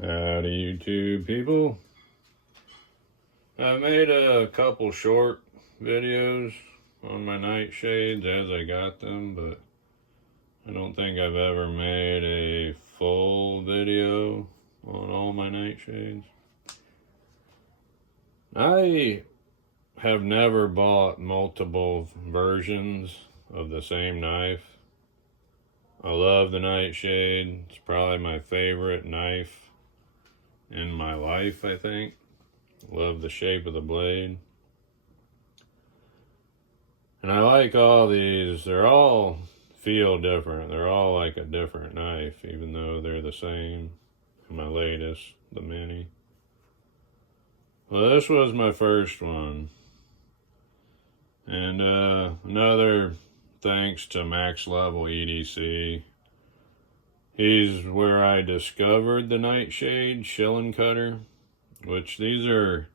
Howdy YouTube people. I made a couple short videos on my nightshades as I got them, but I don't think I've ever made a full video on all my nightshades. I have never bought multiple versions of the same knife. I love the nightshade. It's probably my favorite knife in my life, I think. Love the shape of the blade. And I like all these. They're all feel different. They're all like a different knife, even though they're the same. My latest, the Mini. Well, this was my first one. And another thanks to Max Level EDC. He's where I discovered the Nightshade shilling cutter, which these are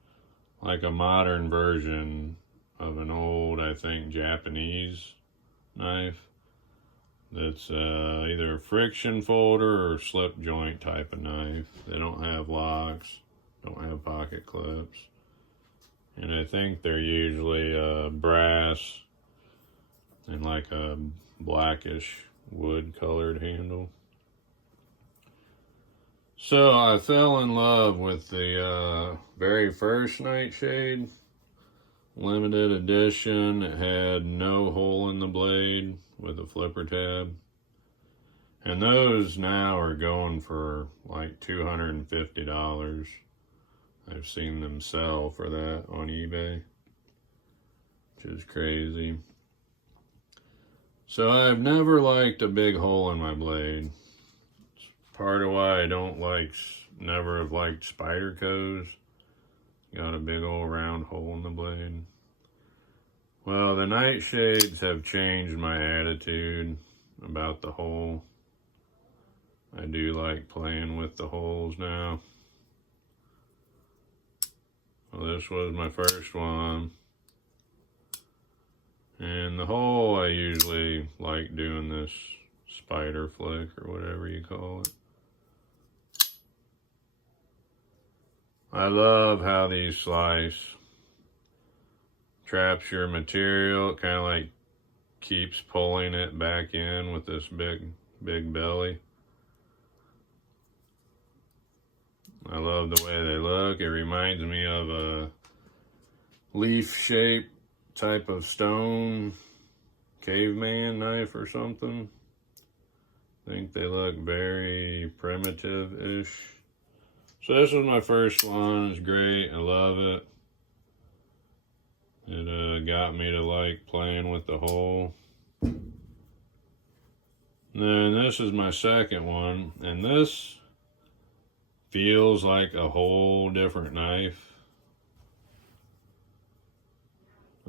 like a modern version of an old, I think, Japanese knife. That's either a friction folder or slip joint type of knife. They don't have locks, don't have pocket clips. And I think they're usually brass and like a blackish wood colored handle. So I fell in love with the very first Nightshade, limited edition. It had no hole in the blade with a flipper tab. And those now are going for like $250. I've seen them sell for that on eBay, which is crazy. So I've never liked a big hole in my blade. Part of why I don't never have liked Spyderco's. Got a big old round hole in the blade. Well, the Nightshades have changed my attitude about the hole. I do like playing with the holes now. Well, this was my first one. And the hole, I usually like doing this spider flick or whatever you call it. I love how these slice. Traps your material. It kind of like keeps pulling it back in with this big belly. I love the way they look. It reminds me of a leaf shaped type of stone caveman knife or something. I think they look very primitive-ish. So this was my first one. It's great. I love it. It got me to like playing with the hole. And then this is my second one. And this feels like a whole different knife.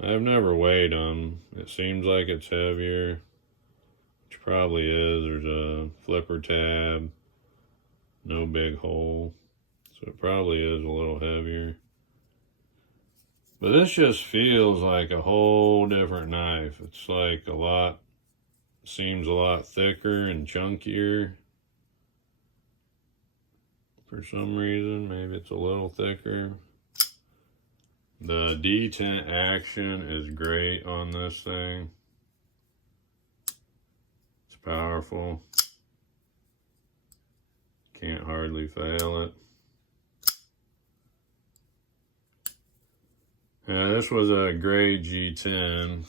I've never weighed them. It seems like it's heavier, which probably is. There's a flipper tab, no big hole. So it probably is a little heavier. But this just feels like a whole different knife. It's like seems a lot thicker and chunkier. For some reason, maybe it's a little thicker. The detent action is great on this thing. It's powerful. Can't hardly fail it. This was a gray G10.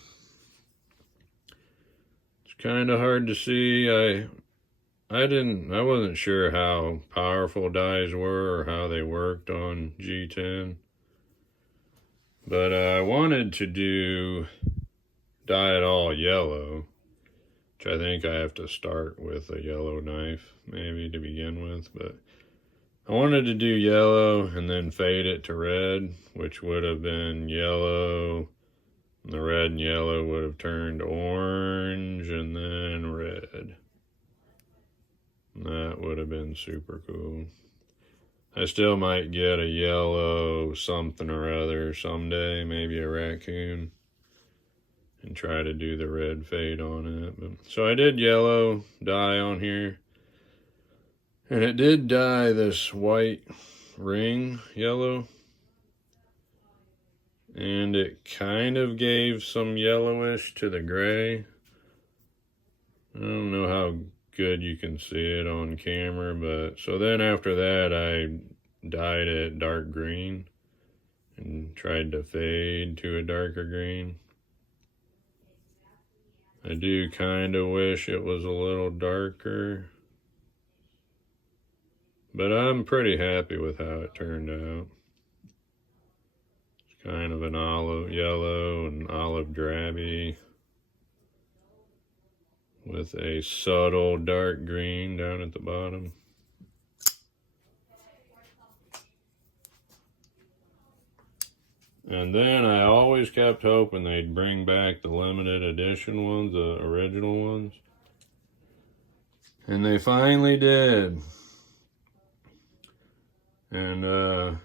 It's kind of hard to see. I wasn't sure how powerful dyes were or how they worked on G10. But I wanted to dye it all yellow, which I think I have to start with a yellow knife maybe to begin with, but I wanted to do yellow and then fade it to red, which would have been yellow. And the red and yellow would have turned orange and then red. And that would have been super cool. I still might get a yellow something or other someday, maybe a raccoon, and try to do the red fade on it. So I did yellow dye on here. And it did dye this white ring yellow. And it kind of gave some yellowish to the gray. I don't know how good you can see it on camera, but so then after that I dyed it dark green and tried to fade to a darker green. I do kind of wish it was a little darker, but I'm pretty happy with how it turned out. It's kind of an olive yellow and olive drabby with a subtle dark green down at the bottom. And then I always kept hoping they'd bring back the limited edition ones, the original ones. And they finally did. And the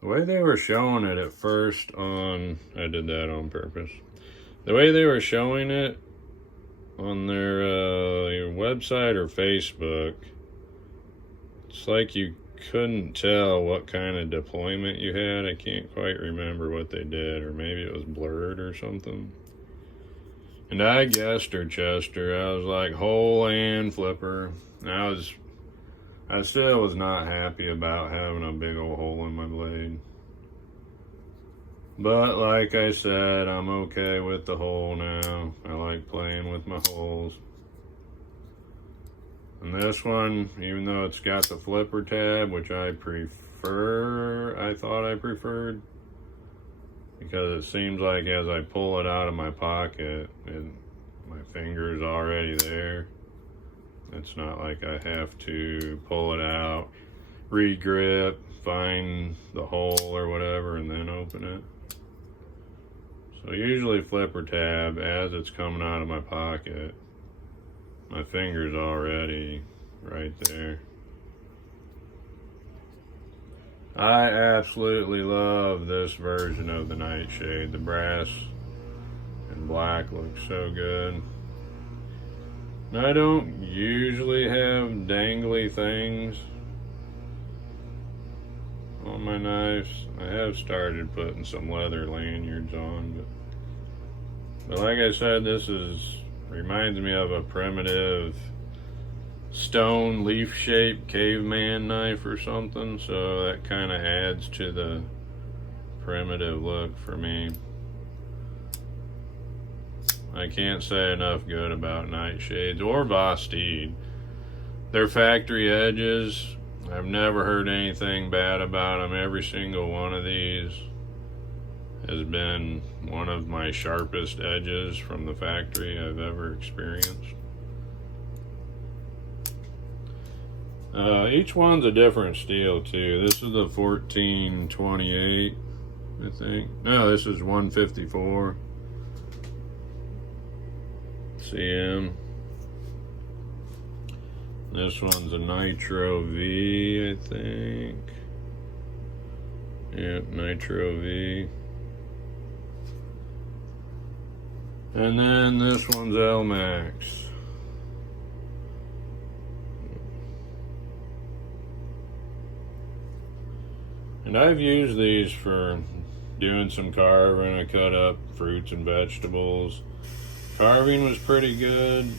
way they were showing it at first on, I did that on purpose. The way they were showing it on their website or Facebook, it's like you couldn't tell what kind of deployment you had. I can't quite remember what they did, or maybe it was blurred or something. And I guessed her Chester. I was like, hole and flipper. And I still was not happy about having a big old hole in my blade. But like I said, I'm okay with the hole now. I like playing with my holes. And this one, even though it's got the flipper tab, which I thought I preferred, because it seems like as I pull it out of my pocket, my finger's already there. It's not like I have to pull it out, re-grip, find the hole or whatever, and then open it. So usually flipper tab, as it's coming out of my pocket, my finger's already right there. I absolutely love this version of the Nightshade. The brass and black looks so good. I don't usually have dangly things on my knives. I have started putting some leather lanyards on, but like I said, this reminds me of a primitive stone leaf-shaped caveman knife or something, so that kind of adds to the primitive look for me. I can't say enough good about Nightshades or Vosteed. Their factory edges, I've never heard anything bad about them. Every single one of these has been one of my sharpest edges from the factory I've ever experienced. Each one's a different steel too. This is the 1428, I think. No, this is 154 CM. This one's a Nitro V, I think. Yep, Nitro V. And then this one's L-Max. And I've used these for doing some carving. I cut up fruits and vegetables. Carving was pretty good.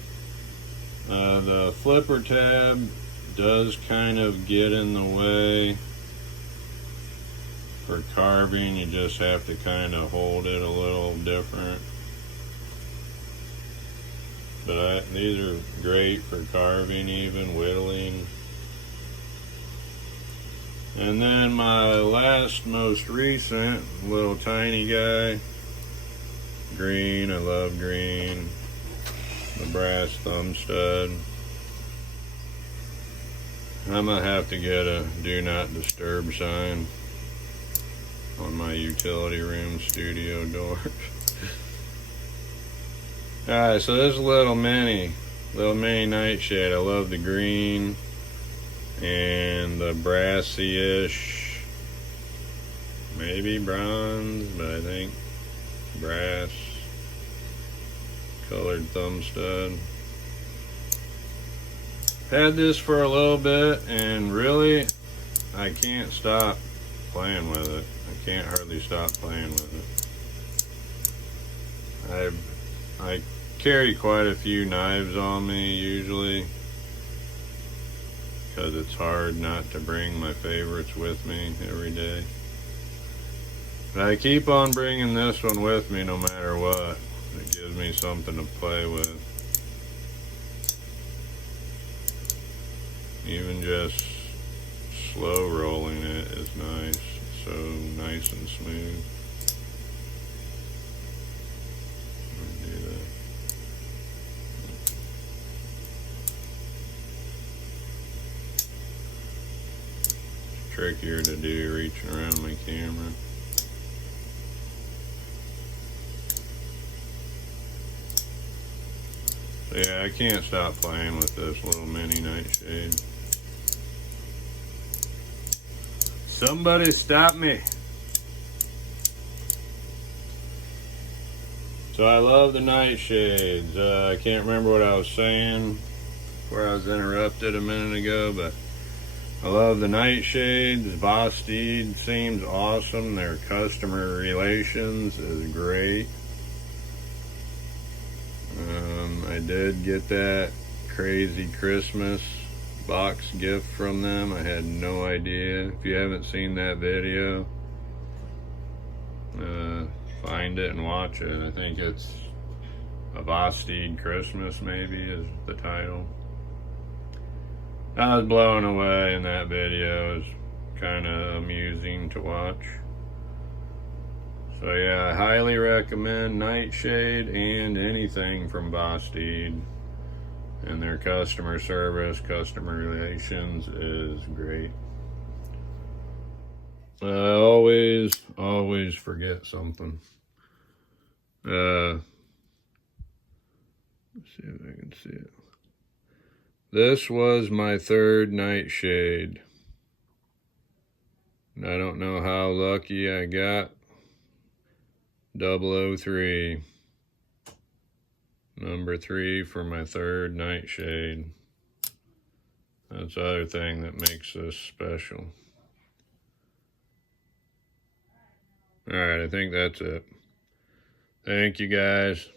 The flipper tab does kind of get in the way. For carving, you just have to kind of hold it a little different. But these are great for carving, even whittling. And then my most recent little tiny guy, green. I love green. The brass thumb stud. I'm gonna have to get a do not disturb sign on my utility room studio door. Alright, so this little mini Nightshade. I love the green and the brassy-ish, maybe bronze, but I think brass colored thumb stud. Had this for a little bit, and really, I can't stop playing with it. I can't hardly stop playing with it. I carry quite a few knives on me usually, because it's hard not to bring my favorites with me every day. But I keep on bringing this one with me no matter what. It gives me something to play with. Even just slow rolling it is nice. It's so nice and smooth. Do that. It's trickier to do reaching around my camera. So yeah, I can't stop playing with this little mini nightshade. Somebody stop me. So I love the nightshades. I can't remember what I was saying before I was interrupted a minute ago, but I love the nightshades. Vosteed seems awesome. Their customer relations is great. I did get that crazy Christmas box gift from them. I had no idea. If you haven't seen that video, find it and watch it. I think it's a Vosteed Christmas, maybe, is the title. I was blown away in that video. It was kind of amusing to watch. So yeah, I highly recommend Nightshade and anything from Vosteed. And their customer service, customer relations is great. I always forget something. Let's see if I can see it. This was my third nightshade. And I don't know how lucky I got. 003. Number 3 for my third nightshade. That's the other thing that makes this special. Alright, I think that's it. Thank you guys.